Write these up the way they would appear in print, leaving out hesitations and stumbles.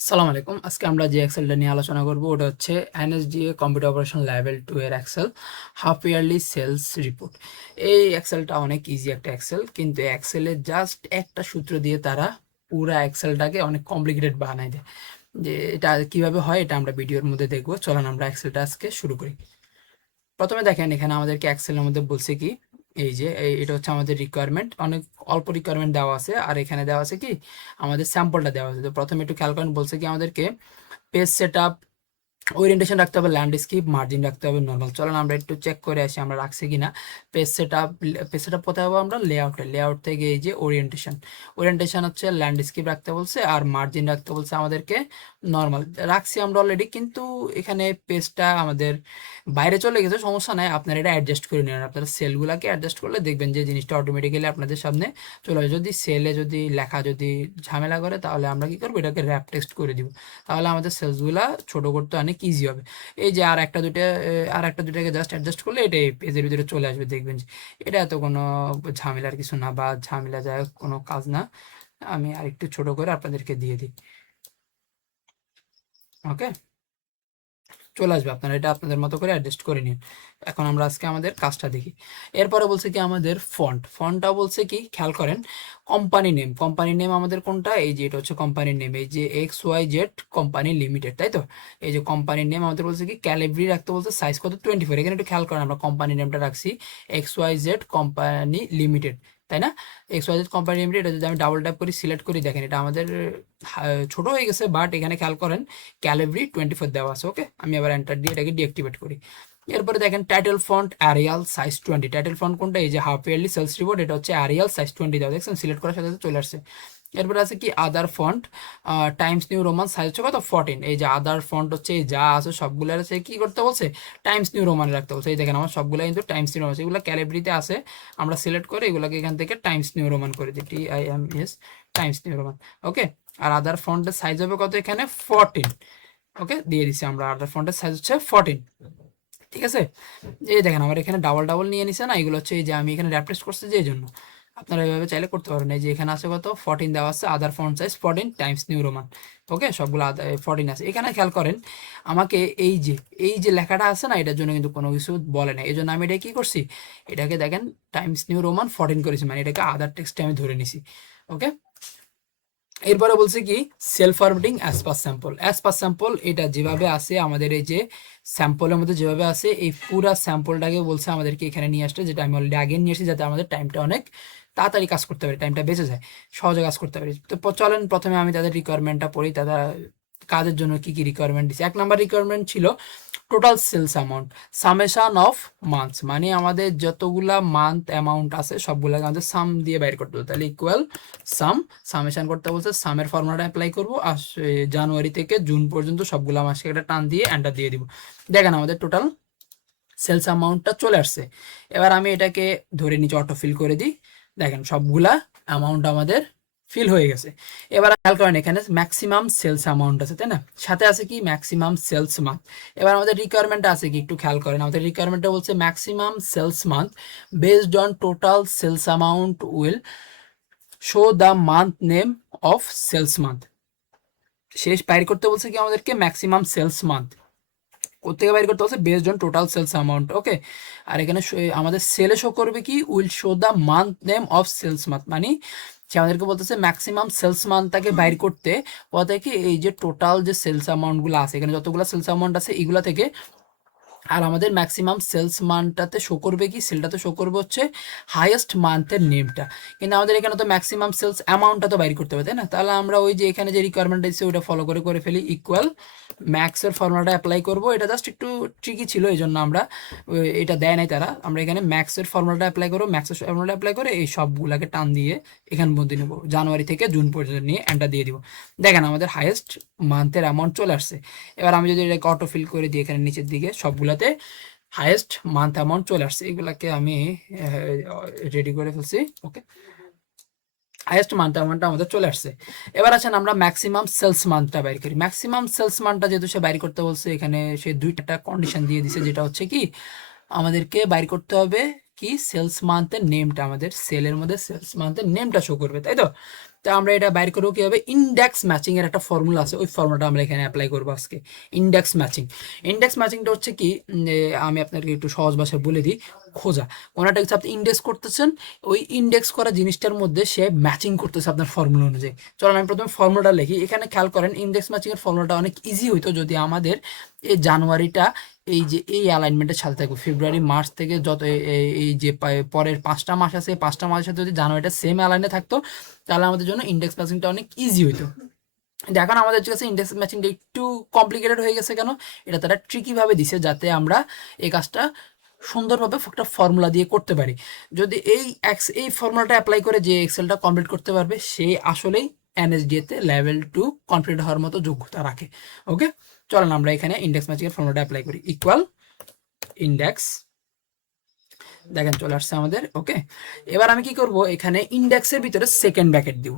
সালাম আলাইকুম। আজকে আমরা যে এক্সেলটা নিয়ে আলোচনা করব ওটা হচ্ছে এনএসডিএ কম্পিউটার অপারেশন লেভেল 2 এর Excel half yearly sales report. এই এক্সেলটা অনেক ইজি একটা এক্সেল, কিন্তু এক্সেলে জাস্ট একটা সূত্র দিয়ে তারা পুরা এক্সেলটাকে অনেক কমপ্লিকেটেড বানায় দেয়। যে এটা কিভাবে হয় এটা আমরা ভিডিওর মধ্যে দেখবো। চলুন আমরা এক্সেলটা আজকে শুরু করি। প্রথমে দেখেন এখানে আমাদেরকে এক্সেলের মধ্যে বলছে কি, এই যে এটা হচ্ছে আমাদের রিকোয়ারমেন্ট, অনেক অল্প রিকোয়ারমেন্ট দেওয়া আছে, আর এখানে দেওয়া আছে কি আমাদের স্যাম্পলটা দেওয়া আছে। তো প্রথমে একটু খেয়াল করেন, বলছে কি আমাদেরকে পেজ সেট আপ, ওরিয়েন্টেশন রাখতে হবে, ল্যান্ডস্কেপ, মার্জিন রাখতে হবে নর্মাল। চলেন আমরা একটু চেক করে আসি আমরা রাখছি কিনা। পেজ সেট আপ কোথায় হবে, আমরা লেআউট থেকে এই যে ওরিয়েন্টেশন হচ্ছে ল্যান্ডস্কেপ রাখতে বলছে, আর মার্জিন রাখতে বলছে আমাদেরকে নর্মাল। রাখছি আমরা অলরেডি, কিন্তু এখানে পেজটা আমাদের বাইরে চলে গেছে, সমস্যা নাই, আপনারা এটা অ্যাডজাস্ট করে নেবেন। আপনারা সেলগুলোকে অ্যাডজাস্ট করলে দেখবেন যে জিনিসটা অটোমেটিক্যালি আপনাদের সামনে চলে আসবে। যদি সেলে যদি লেখা যদি ঝামেলা করে, তাহলে আমরা কি করবো, এটাকে র্যাপ টেক্সট করে দিব, তাহলে আমাদের সেলসগুলা ছোট করতে অনেক ইজি হবে। এই যে আর একটা দুটাকে জাস্ট অ্যাডজাস্ট করলে এটা এই পেজের ভিতরে চলে আসবে, দেখবেন যে এটা এত কোনো ঝামেলার কিছু না, বা ঝামেলা যায় কোনো কাজ না। আমি আরেকটু ছোট করে আপনাদেরকে দিয়ে দিই। ওকে, চলে আসবে, আপনারা এটা আপনাদের মতো করে অ্যাডজাস্ট করে নিন। এখন আমরা আজকে আমাদের কাজটা দেখি। এরপরে বলছে কি আমাদের ফন্টটা বলছে কি, খেয়াল করেন, কোম্পানি নেম আমাদের কোনটা, এই যে এটা হচ্ছে কোম্পানির নেম, এই যে XYZ কোম্পানি লিমিটেড, তাই তো। এই যে কোম্পানির নেম আমাদের বলছে কি ক্যালিব্রি রাখতে বলছে, সাইজ কত 24। এখানে একটু খেয়াল করেন, আমরা কোম্পানি নেমটা রাখছি XYZ কোম্পানি লিমিটেড, তাই না। XYZ কোম্পানি লিমিটেড, এটা যদি আমি ডাবল ট্যাপ করি, সিলেক্ট করি, দেখেন এটা আমাদের ছোট হয়ে গেছে, বাট এখানে খেয়াল করেন ক্যালিব্রি 24 দেওয়া আছে। ওকে, আমি আবার এন্টার দিয়ে এটাকে ডিঅ্যাক্টিভেট করি। এরপরে দেখেন title font Ariel size 20। Title font কোনটা, এই যে হাফ ইয়ারলি সেলস রিপোর্ট, এটা হচ্ছে অ্যারিয়াল সাইজ 20 দেওয়া, দেখছেন সিলেক্ট করার সাথে সাথে চলে আসছে। এরপরে আছে কি other font Times New Roman, size হচ্ছে কত 14। এই যে আদার ফন্ট হচ্ছে যা আছে সবগুলো আছে কি করতে বলছে, টাইমস নিউ রোমানে রাখতে বলছে। এই দেখেন আমার সবগুলো কিন্তু টাইমস নিউ রোমান, এগুলো ক্যালিব্রিতে আছে। আমরা সিলেক্ট করে এগুলোকে এখান থেকে টাইমস নিউ রোমান করে দিই, TIMS টাইমস নিউ রোমান। ওকে, আর আদার ফন্টের সাইজ হবে কত, এখানে 14। ওকে, দিয়ে দিচ্ছি আমরা, আদার ফন্টের সাইজ হচ্ছে 14। ঠিক আছে, এই দেখেন আমার এখানে ডাবল ডাবল নিয়ে নিছে না, এগুলো হচ্ছে এই যে আমি এখানে র্যাপটেস্ট করছি যে, এই জন্য আপনারা এইভাবে চাইলে করতে পারেন। এই যে এখানে আছে কত 14 দেওয়া আছে, other font size 14 Times New Roman. Okay, সবগুলো 14 আছে। এখানে খেয়াল করেন আমাকে এই যে লেখাটা আছে না, এটার জন্য কিন্তু কোনো কিছু বলে না, এই জন্য আমি এটা কি করছি, এটাকে দেখেন টাইমস নিউ রোমান 14 করেছি, মানে এটাকে আদার টেক্সটে আমি ধরে নিছি। ওকে, এরপরে বলছে কি self formatting as per sample, এটা যেভাবে আছে আমাদের এই যে স্যাম্পলের মধ্যে যেভাবে আছে, এই পুরা স্যাম্পলটাকে বলছে আমাদেরকে এখানে নিয়ে আসতে, যেটা আমি অলরেডি আগে নিয়ে এসেছি, যাতে আমাদের টাইমটা অনেক তাড়াতাড়ি কাজ করতে পারি, টাইমটা বেঁচে যায়, সহজে কাজ করতে পারি। তো চলেন প্রথমে আমি তাদের রিকোয়ারমেন্টটা পড়ি, তারা কাজের জন্য কি কি রিকোয়ারমেন্ট দিচ্ছে। 1 নম্বর রিকোয়ারমেন্ট ছিল total sales amount summation of months, মানে আমাদের যতগুলা মান্থ অ্যামাউন্ট আছে সবগুলাকে আমাদের সাম দিয়ে বাইর করতে হবে, তাহলে ইকুয়াল সামেশন করতে বলছে। সামের ফর্মুলাটা অ্যাপ্লাই করবো, আর জানুয়ারি থেকে জুন পর্যন্ত সবগুলা মাসকে একটা টান দিয়ে এন্টার দিয়ে দিব। দেখেন আমাদের টোটাল সেলস অ্যামাউন্টটা চলে আসছে। এবার আমি এটাকে ধরে নিচে অটো ফিল করে দিই, দেখেন সবগুলা অ্যামাউন্ট আমাদের ফিল হয়ে গেছে। এবার খেয়াল করেন এখানে ম্যাক্সিমাম সেলস অ্যামাউন্ট আছে, তাই না, সাথে আছে কি ম্যাক্সিমাম সেলস মান্থ। এবার আমাদের রিকোয়ারমেন্টটা আছে কি, একটু খেয়াল করেন, আমাদের রিকোয়ারমেন্টটা বলছে maximum sales month based on total sales amount will show the month name of sales month. শেষ বাইর করতে বলছে কি আমাদেরকে ম্যাক্সিমাম সেলস মান্থ, কোথেকে বাইর করতে বলছে based on total sales amount. Okay, আর এখানে আমাদের সেলে শো করবে কি will show the month name of sales month, মানে সে আমাদেরকে বলতেছে ম্যাক্সিমাম সেলস মান্থটাকে বাইর করতে, কথা কি এই যে টোটাল যে সেলস অ্যামাউন্টগুলো আছে, এখানে যতগুলো সেলস অ্যামাউন্ট আছে এগুলা থেকে, আর আমাদের ম্যাক্সিমাম সেলস মান্থটাতে শো করবে কি, সেলটাতে শো করবে হচ্ছে হাইয়েস্ট মান্থের নেমটা, কিন্তু আমাদের এখানে তো ম্যাক্সিমাম সেলস অ্যামাউন্টটা তো বাইর করতে হবে, তাই না। তাহলে আমরা ওই যে এখানে যে রিকোয়ারমেন্ট দিচ্ছে ওটা ফলো করে ফেলি, ইকুয়াল ম্যাক্সের ফর্মুলাটা অ্যাপ্লাই করব। এটা জাস্ট একটু ট্রিকি ছিল, এই জন্য আমরা এটা দেয় নাই তারা, আমরা এখানে ম্যাক্সের ফর্মুলাটা অ্যাপ্লাই করবো, ম্যাক্সের ফর্মুলাটা অ্যাপ্লাই করে এই সবগুলাকে টান দিয়ে এখান মধ্যে নেব, জানুয়ারি থেকে জুন পর্যন্ত নিয়ে এন্টার দিয়ে দিব। দেখেন আমাদের হাইয়েস্ট মান্থের অ্যামাউন্ট চলে আসছে। এবার আমি যদি এটাকে অটো ফিল করে দিই, এখানে নিচের দিকে সবগুলাতে হাইয়েস্ট মান্থ অ্যামাউন্ট চলে আসছে, এগুলাকে আমি রেডি করে ফেলছি। ওকে, হাইয়েস্ট মান্থ অ্যামাউন্টটা আমাদের চলে আসছে। এবার আছেন আমরা ম্যাক্সিমাম সেলস মান্থটা বাইর করি। ম্যাক্সিমাম সেলস মান্থটা যেহেতু সে বাইর করতে বলছে, এখানে সে দুইটা কন্ডিশন দিয়ে দিছে, যেটা হচ্ছে কি আমাদেরকে বাইর করতে হবে কি সেলস মান্থের নেমটা, আমাদের সেলের মধ্যে সেলস মান্থের নেমটা শো করবে, তাই তো। তো আমরা এটা বাইর করবো কি হবে, ইন্ডেক্স ম্যাচিং এর একটা ফর্মুলা আছে, ওই ফর্মুলাটা আমরা এখানে অ্যাপ্লাই করবো আজকে। ইন্ডেক্স ম্যাচিংটা হচ্ছে কি, আমি আপনাকে একটু সহজ ভাষায় বলে দিই, খোঁজা। কোনো একটা কিছু আপনি ইন্ডেক্স করতেছেন, ওই ইন্ডেক্স করা জিনিসটার মধ্যে সে ম্যাচিং করতেছে আপনার ফর্মুলা অনুযায়ী। চলুন আমি প্রথমে ফর্মুলাটা লিখি। এখানে খেয়াল করেন ইন্ডেক্স ম্যাচিং এর ফর্মুলাটা অনেক ইজি হইতো যদি আমাদের এই জানুয়ারিটা এই যে এই অ্যালাইনমেন্টের সাথে থাকবে, ফেব্রুয়ারি মার্চ থেকে যত এই যে পরের 5টা মাস আছে, এই 5টা মাসের সাথে যদি জানুয়ারিটা সেম অ্যালাইনে থাকতো, তাহলে আমাদের জন্য ইন্ডেক্স ম্যাচিংটা অনেক ইজি হইতো। এখন আমাদের কাছে ইন্ডেক্স ম্যাচিংটা একটু কমপ্লিকেটেড হয়ে গেছে। কেন? এটা তারা ট্রিকি ভাবে দিছে যাতে আমরা এই কাজটা সুন্দরভাবে একটা ফর্মুলা দিয়ে করতে পারি। যদি এই ফর্মুলাটা অ্যাপ্লাই করে যে এক্সেলটা কমপ্লিট করতে পারবে, সে আসলেই এনএসডি তে লেভেল 2 কমপ্লিট হওয়ার মতো যোগ্যতা রাখে। ওকে, চলেন আমরা এখানে ইন্ডেক্স ম্যাচিং এর ফর্মুলাটা অ্যাপ্লাই করি। ইকুয়াল ইন্ডেক্স, দেখেন চলে আসছে আমাদের। ওকে, এবার আমি কি করব, এখানে ইন্ডেক্সের ভিতরে সেকেন্ড ব্র্যাকেট দিব।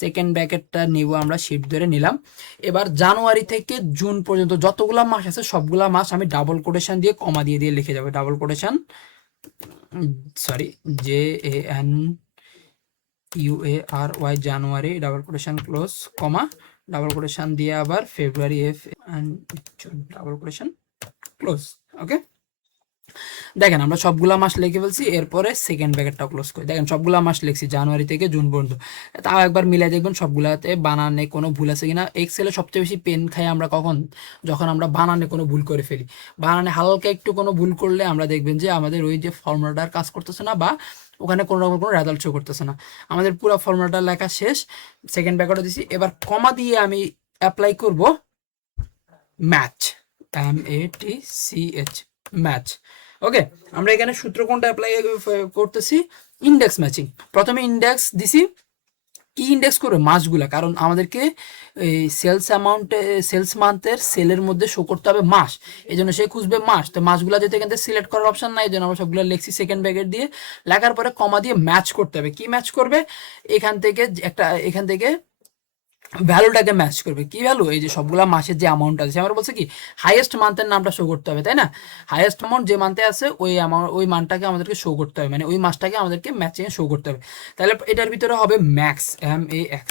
সেকেন্ড ব্র্যাকেটটা নিব আমরা, শিফট ধরে নিলাম। এবার জানুয়ারি থেকে জুন পর্যন্ত যতগুলা মাস আছে সবগুলা মাস আমি ডাবল কোটেশন দিয়ে কমা দিয়ে দিয়ে লিখে যাবো। Double quotation, sorry, JANUARY, January, double quotation close, comma, double quotation দিয়ে আবার February June, double quotation close. Okay, দেখেন আমরা সবগুলা মাস লিখে ফেলছি। এরপরে সেকেন্ড ব্র্যাকেটটা ক্লোজ করি। দেখেন সবগুলা মাস লিখছি জানুয়ারি থেকে জুন পর্যন্ত। তাও একবার মিলাই দেখবেন সবগুলাতে বানানে কোনো ভুল আছে কিনা। এক্সেলে সবচেয়ে বেশি পেন খাই আমরা কখন, যখন আমরা বানানে কোনো ভুল করে ফেলি। বানানে হালকা একটু কোনো ভুল করলে আমরা দেখবেন যে আমাদের ওই যে ফর্মুলাটার কাজ করতেছে না, বা ওখানে কোনো রকম কোনো রেজাল্ট শো করতেছে না। আমাদের পুরো ফর্মুলাটা লেখা শেষ, সেকেন্ড ব্র্যাকেটও দিছি। এবার কমা দিয়ে আমি অ্যাপ্লাই করব ম্যাচ, MATCH, ম্যাচ। ওকে, আমরা এখানে সূত্র কোনটা অ্যাপ্লাই করতেছি, ইন্ডেক্স ম্যাচিং। প্রথমে ইন্ডেক্স দিছি, কি ইন্ডেক্স করবে, মাসগুলা, কারণ আমাদেরকে এই সেলস অ্যামাউন্টে সেলস মান্থের সেলের মধ্যে শো করতে হবে মাস, এই জন্য সে খুঁজবে মাস। তো মাসগুলা যেহেতু এখান থেকে সিলেক্ট করার অপশন নাই, এই জন্য আমরা সবগুলো লিখছি সেকেন্ড ব্র্যাকেট দিয়ে। লেখার পরে কমা দিয়ে ম্যাচ করতে হবে। কি ম্যাচ করবে, এখান থেকে ভ্যালুটাকে ম্যাচ করবে। কি ভ্যালু, এই যে সবগুলা মাসের যে অ্যামাউন্ট আছে, আমরা বলছি কি হাইয়েস্ট মান্থের নামটা শো করতে হবে, তাই না? হাইয়েস্ট অ্যামাউন্ট যে মান্থে আছে ওই অ্যামাউন্ট, ওই মানটাকে আমাদেরকে শো করতে হবে, মানে ওই মাসটাকে আমাদেরকে ম্যাচিং শো করতে হবে। তাহলে এটার ভিতরে হবে ম্যাক্স, MAX।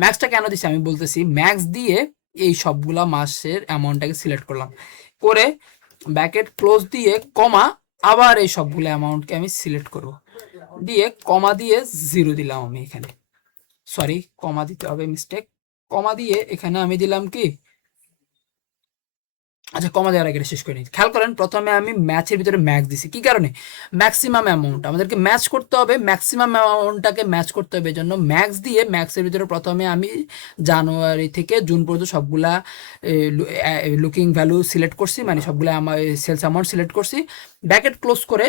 ম্যাক্সটা কেন দিচ্ছি আমি বলতেছি। ম্যাক্স দিয়ে এই সবগুলা মাসের অ্যামাউন্টটাকে সিলেক্ট করলাম, করে ব্র্যাকেট ক্লোজ দিয়ে কমা, আবার এই সবগুলো অ্যামাউন্টকে আমি সিলেক্ট করব, দিয়ে কমা দিয়ে 0 দিলাম আমি এখানে। সরি, কমা দিতে হবে, মিস্টেক। কমা দিয়ে এখানে আমি দিলাম কি, আচ্ছা কমা দেওয়ার আগে শেষ করে নিই। খেয়াল করেন প্রথমে আমি ম্যাচের ভিতরে ম্যাক্স দিছি। কি কারণে, ম্যাক্সিমাম অ্যামাউন্ট আমাদেরকে ম্যাচ করতে হবে, ম্যাক্সিমাম অ্যামাউন্টটাকে ম্যাচ করতে হবে। এই জন্য ম্যাক্স দিয়ে ম্যাক্সের ভিতরে প্রথমে আমি জানুয়ারি থেকে জুন পর্যন্ত সবগুলা লুকিং ভ্যালু সিলেক্ট করছি, মানে সবগুলা আমার সেলস অ্যামাউন্ট সিলেক্ট করছি। ব্র্যাকেট ক্লোজ করে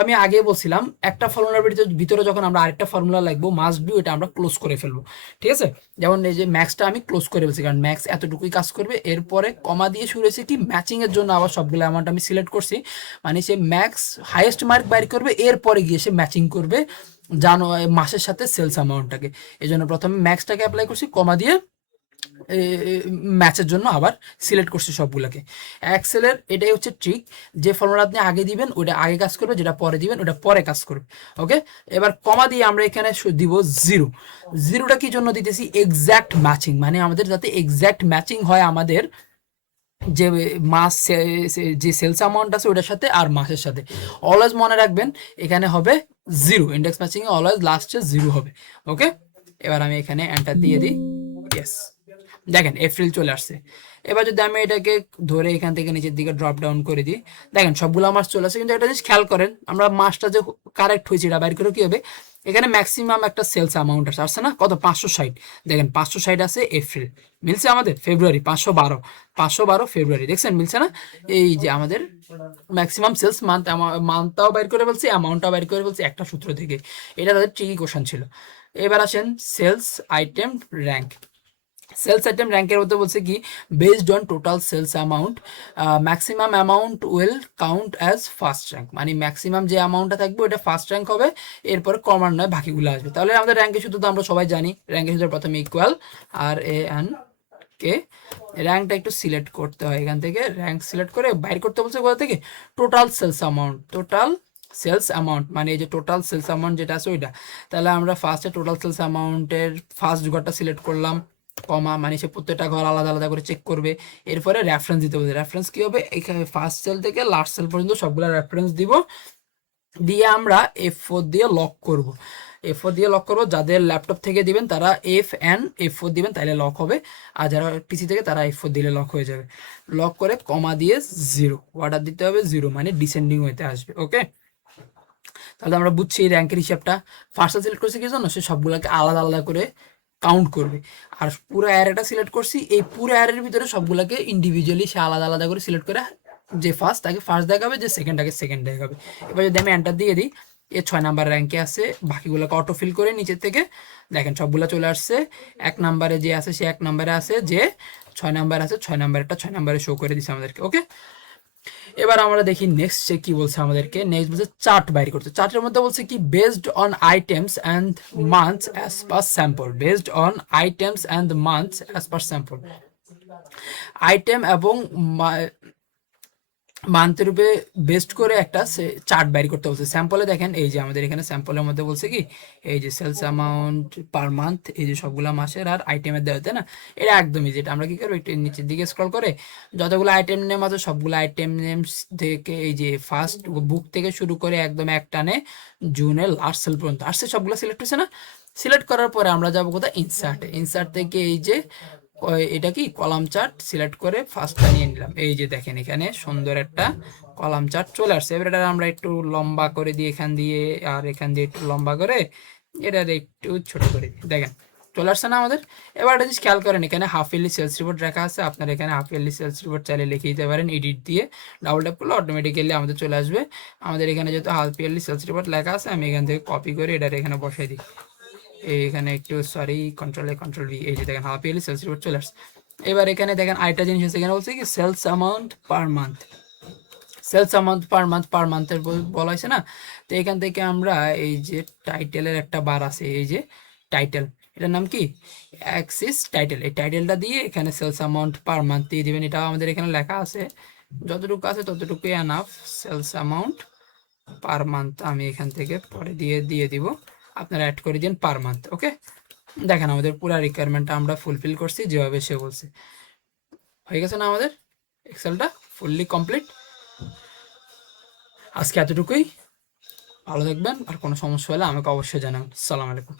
আমি আগে বলছিলাম একটা ফর্মুলার ভিতরে যখন আমরা আরেকটা ফর্মুলা লিখবো, মাস্ট বি, এটা আমরা ক্লোজ করে ফেলবো। ঠিক আছে, যেমন এই যে ম্যাক্সটা আমি ক্লোজ করে ফেলছি, কারণ ম্যাক্স এতটুকুই কাজ করবে। এরপরে কমা দিয়ে শুরু হয়েছে কি, ম্যাচিং এর জন্য আবার সবগুলো অ্যামাউন্ট আমি সিলেক্ট করছি, মানে সে ম্যাক্স হাইয়েস্ট মার্ক বাইর করবে, এরপরে গিয়ে সে ম্যাচিং করবে জানুয়ারি মাসের সাথে সেলস অ্যামাউন্টটাকে। এই জন্য প্রথমে ম্যাক্সটাকে অ্যাপ্লাই করছি, কমা দিয়ে ম্যাচের জন্য আবার সিলেক্ট করছি সবগুলোকে। এক্সেলের এটাই হচ্ছে ট্রিক, যে ফর্মুলা আপনি আগে দিবেন ওটা আগে কাজ করবে, যেটা পরে দিবেন ওটা পরে কাজ করবে। ওকে, এবার কমা দিয়ে আমরা এখানে দিব 0। 0টা কি জন্য দিতেছি, এক্স্যাক্ট ম্যাচিং, মানে আমাদের যাতে এক্স্যাক্ট ম্যাচিং হয় আমাদের যে মাস যে সেলস অ্যামাউন্ট আছে ওটার সাথে আর মাসের সাথে। অলওয়েজ মনে রাখবেন এখানে হবে 0, ইন্ডেক্স ম্যাচিং এ অলওয়েজ লাস্টে 0 হবে। ওকে, এবার আমি এখানে এন্টার দিয়ে দিই। ইয়েস, দেখেন এপ্রিল চলে আসছে। এবার যদি আমি এটাকে ধরে এখান থেকে নিচের দিকে ড্রপ ডাউন করে দিই, দেখেন সবগুলো মাস চলে আসছে। কিন্তু একটা জিনিস খেয়াল করেন, আমরা মাসটা যে কারেক্ট হয়েছে এটা বাইর করে কি হবে, এখানে ম্যাক্সিমাম একটা সেলস অ্যামাউন্ট আসছে না, কত, 560। দেখেন 560 আছে এপ্রিল, মিলছে আমাদের। ফেব্রুয়ারি 512 ফেব্রুয়ারি, দেখছেন মিলছে না? এই যে আমাদের ম্যাক্সিমাম সেলস মান্থটাও বাইর করে ফেলছি, অ্যামাউন্টটাও বাইর করে ফেলছি একটা সূত্র থেকে। এটা তাদের ট্রিকি কোশ্চেন ছিল। এবার আসেন sales item rank. Sales item র্যাঙ্কের মধ্যে বলছে কি, based on total sales amount maximum amount will count as first rank, মানে ম্যাক্সিমাম যে অ্যামাউন্টটা থাকবে ওটা ফার্স্ট র্যাঙ্ক হবে, এরপরে ক্রমান্বয়ে বাকিগুলো আসবে। তাহলে আমাদের র্যাঙ্কের সূত্র তো আমরা সবাই জানি, র্যাঙ্কের সূত্র প্রথমে ইকুয়াল RANK। র্যাঙ্কটা একটু সিলেক্ট করতে হয়, এখান থেকে র্যাঙ্ক সিলেক্ট করে বাইর করতে বলছে কোথা থেকে, total sales amount, total sales amount মানে এই যে টোটাল সেলস অ্যামাউন্ট যেটা আছে ওইটা। তাহলে আমরা ফার্স্টে টোটাল সেলস অ্যামাউন্টের ফার্স্ট ঘরটা সিলেক্ট করলাম, কমা মানে সে প্রত্যেকটা ঘর আলাদা আলাদা করে চেক করবে। এরপরে রেফারেন্স দিতে হবে। রেফারেন্স কি হবে, এখানে ফার্স্ট সেল থেকে লাস্ট সেল পর্যন্ত সবগুলো রেফারেন্স দিব, দিয়ে আমরা F4 দিয়ে লক করব। F4 দিয়ে লক করব, যাদের ল্যাপটপ থেকে দিবেন তারা F4 দিবেন, তাহলে লক হবে। আর যারা পিসি থেকে তারা F4 দিলে লক হয়ে যাবে। লক করে কমা দিয়ে 0 অর্ডার দিতে হবে, 0 মানে ডিসেন্ডিং হইতে আসবে। ওকে, তাহলে আমরা বুঝছি এই র্যাঙ্কের হিসাবটা। ফার্স্ট সিলেক্ট করছি কি জন্য, সে সবগুলোকে আলাদা আলাদা করে কাউন্ট করবে। আর পুরো অ্যারেটা সিলেক্ট করছি, এই পুরো অ্যারের ভিতরে সবগুলোকে ইন্ডিভিজুয়ালি সে আলাদা আলাদা করে সিলেক্ট করে, যে ফার্স্ট তাকে ফার্স্ট দেখাবে, যে সেকেন্ড তাকে সেকেন্ড দেখাবে। এবার যদি আমি এন্টার দিয়ে দিই, এ 6 নাম্বার র্যাঙ্কে আছে, বাকিগুলোকে অটো ফিল করে নিচের থেকে দেখেন সবগুলো চলে আসছে। 1 নাম্বারে যে আছে সে 1 নাম্বারে আছে, যে 6 নাম্বার আছে 6 নাম্বারটা 6 নাম্বারে শো করে দিচ্ছে আমাদেরকে। ওকে, এবার আমরা দেখি নেক্সট সে কি বলছে আমাদেরকে। নেক্সট বলছে চার্ট বাইর করতে। চার্টের মধ্যে বলছে কি, based on items and months as per sample. Based on items and months as per sample, item এবং মান্থের উপরে বেস্ট করে একটা চার্ট বাইর করতে বলছে। স্যাম্পলে দেখেন এই যে আমাদের এখানে স্যাম্পলের মধ্যে বলছে কি, এই যে সেলস অ্যামাউন্ট পার মান্থ, এই যে সবগুলা মাসের আর আইটেমের দেওয়া, তাই না? এটা একদমই, যেটা আমরা কি করবো, একটু নিচের দিকে স্ক্রল করে যতগুলো আইটেম নেম আছে সবগুলো আইটেম নেম থেকে এই যে ফার্স্ট বুক থেকে শুরু করে একদম এক টানে জুনের লাস্ট সেল পর্যন্ত আসছে, সবগুলো সিলেক্ট হয়েছে না? সিলেক্ট করার পরে আমরা যাবো কোথায়, ইনসার্টে। ইনসার্ট থেকে এই যে এটা কি কলাম চার্ট সিলেক্ট করে ফার্স্টটা নিয়ে নিলাম। এই যে দেখেন এখানে সুন্দর একটা কলাম চার্ট চলে আসছে। এবার এটা আমরা একটু লম্বা করে দিই, এখান দিয়ে আর এখান দিয়ে একটু লম্বা করে এটা একটু ছোট করে দিই, দেখেন চলে আসছে না আমাদের। এবার একটা জিনিস খেয়াল করেন, এখানে হাফ ইয়ারলি সেলস রিপোর্ট রাখা আছে। আপনার এখানে হাফ ইয়ারলি সেলস রিপোর্ট চাইলে লিখে দিতে পারেন, এডিট দিয়ে ডাবল ট্যাপ করলে অটোমেটিক্যালি আমাদের চলে আসবে। আমাদের এখানে যেহেতু হাফ ইয়ারলি সেলস রিপোর্ট লেখা আছে, আমি এখান থেকে কপি করে এটা এখানে বসাই দিই। এখানে একটু সরি, কন্ট্রোল ভি, এই যে দেখেন হাফ ইয়ারলি সেলস রিপোর্ট চলে আসছে। এবার এখানে দেখেন আরেকটা জিনিস হচ্ছে, এখানে বলছে কি sales amount per month. Sales amount per মান্থের বলা হয়েছে না? তো এখান থেকে আমরা এই যে টাইটেলের একটা বার আছে, এই যে টাইটেল, এটার নাম কি, অ্যাক্সিস টাইটেল। এই টাইটেলটা দিয়ে এখানে সেলস অ্যামাউন্ট পার মান্থ দিয়ে দিবেন। এটা আমাদের এখানে লেখা আছে, যতটুকু আছে ততটুকুই enough. Sales amount per month আমি এখান থেকে পরে দিয়ে দিব, আপনারা অ্যাড করে দিন পার মান্থ। ওকে, দেখেন আমাদের পুরো রিকোয়ারমেন্টটা আমরা ফুলফিল করছি যেভাবে সে বলছে। হয়ে গেছে না আমাদের এক্সেলটা ফুললি কমপ্লিট। আজকে এতটুকুই, ভালো থাকবেন, আর কোনো সমস্যা হলে আমাকে অবশ্যই জানাবেন। আসসালামু আলাইকুম।